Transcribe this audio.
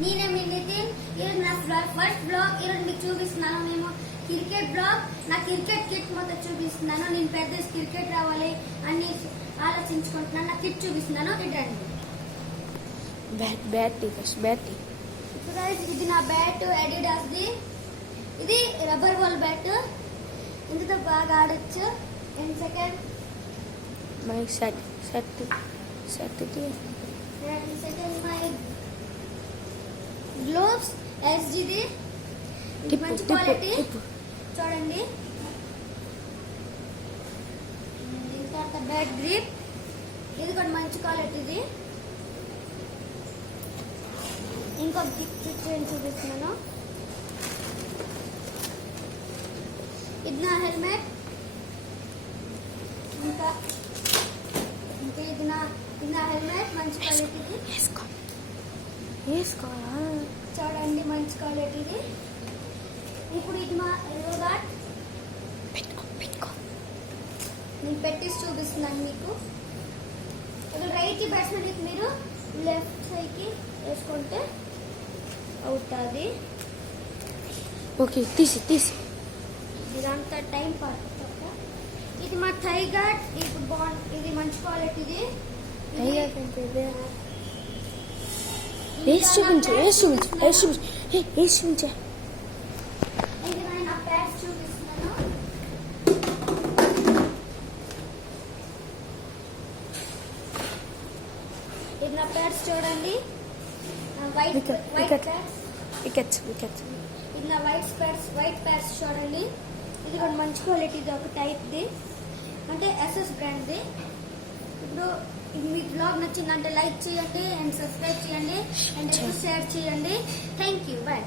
నేనే మీ నితిన్. ఈరోజు నా ఫస్ట్ బ్లాగ్. ఈరోజు మీకు చూపిస్తున్నాను మేము క్రికెట్ బ్లాగ్. నా క్రికెట్ కిట్ మొత్తం చూపిస్తున్నాను. నేను పెద్ద క్రికెట్ రావాలి అని ఆలోచించుకుంటున్నాను. నా కిట్ చూపిస్తున్నాను. ఇటండి బ్యాట్ ఇది నా బ్యాట్ అడిడాస్ ది. ఇది రబ్బర్ బాల్ బ్యాట్. ఇందుతో బాగా ఆడొచ్చు. Second my set my gloves ఎస్జిది. మంచి క్వాలిటీ చూడండి. తర్వాత బ్యాట్ గ్రిప్. ఇది కూడా మంచి క్వాలిటీది. ఇంకొక గిఫ్ట్ చూపిస్తున్నాను. ఇది నా హెల్మెట్. ఇంకా ఇది నా హెల్మెట్ మంచి క్వాలిటీది. చూడండి మంచి క్వాలిటీది. ఇప్పుడు ఇది మా ఎల్లో గార్డ్. నేను పెట్టేసి చూపిస్తున్నాను మీకు. ఇక్కడ రైట్ బ్యాట్స్మెన్ మీరు లెఫ్ట్ సైడ్ కి వేసుకుంటే అవుట్. అది ఓకే తీసి ఇదంతా టైం పాస్. ఇది మా థై గార్డ్. ఇప్పుడు బాగుంది. ఇది మంచి క్వాలిటీది. చూపించు. ఇది నా ప్యాడ్స్ చూపిస్తున్నాను. ఇది నా ప్యాడ్స్ చూడండి. White wickets. ఇది నా వైట్ ప్యాడ్స్ చూడండి. ఇది కూడా మంచి క్వాలిటీది. ఒక టైప్ది అంటే ఎస్ఎస్ బ్రాండ్ది. ఇప్పుడు మీకు బ్లాగ్ నచ్చిందంటే లైక్ చేయండి అండ్ సబ్స్క్రైబ్ చేయండి అండ్ షేర్ చేయండి. Thank you. బాయ్.